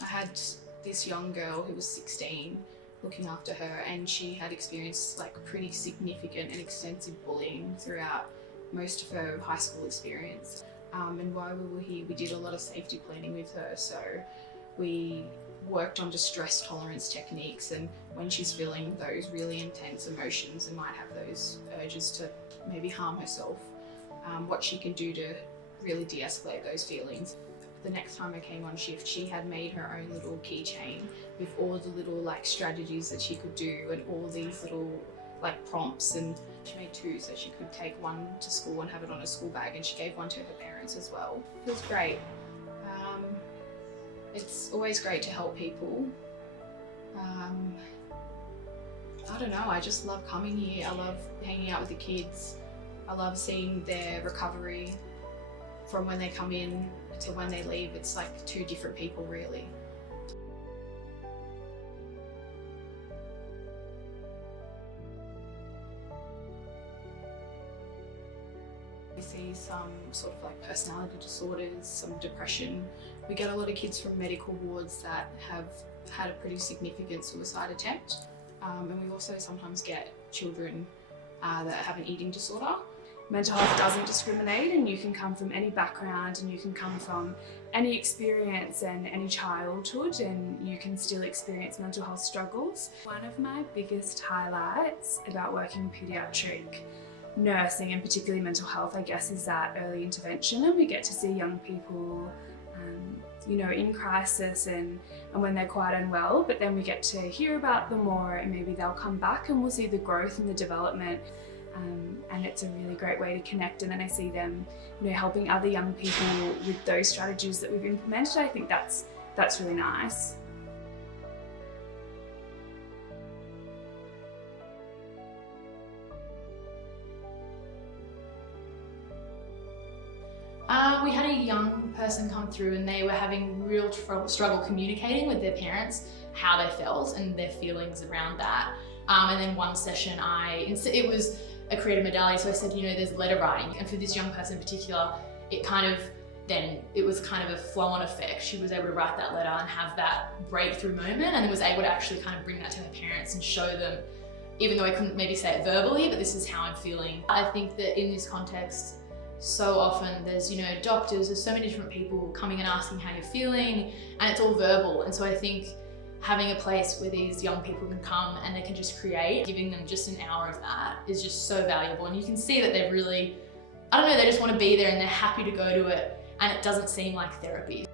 I had this young girl who was 16 looking after her, and she had experienced like pretty significant and extensive bullying throughout most of her high school experience. And while we were here, we did a lot of safety planning with her. So we worked on distress tolerance techniques, and when she's feeling those really intense emotions and might have those urges to maybe harm herself, what she can do to really de-escalate those feelings. The next time I came on shift, she had made her own little keychain with all the little like strategies that she could do and all these little like prompts, and she made two so she could take one to school and have it on a school bag, and she gave one to her parents as well. It was great. It's always great to help people. I don't know, I just love coming here. I love hanging out with the kids. I love seeing their recovery from when they come in to when they leave. It's like two different people really. We see some sort of like personality disorders, some depression. We get a lot of kids from medical wards that have had a pretty significant suicide attempt. And we also sometimes get children that have an eating disorder. Mental health doesn't discriminate, and you can come from any background and you can come from any experience and any childhood, and you can still experience mental health struggles. One of my biggest highlights about working in paediatric nursing, and particularly mental health, I guess, is that early intervention, and we get to see young people in crisis and when they're quite unwell, but then we get to hear about them more, and maybe they'll come back and we'll see the growth and the development. And it's a really great way to connect, and then I see them helping other young people with those strategies that we've implemented. I think that's really nice. We had a young person come through, and they were having real struggle communicating with their parents how they felt and their feelings around that. And then one session it was a creative modality, so I said, there's letter writing. And for this young person in particular, it was kind of a flow-on effect. She was able to write that letter and have that breakthrough moment, and then was able to actually kind of bring that to her parents and show them, even though I couldn't maybe say it verbally, but this is how I'm feeling. I think that in this context, so often there's, doctors, there's so many different people coming and asking how you're feeling, and it's all verbal. And so I think having a place where these young people can come and they can just create, giving them just an hour of that is just so valuable. And you can see that they're really, they just want to be there and they're happy to go to it, and it doesn't seem like therapy.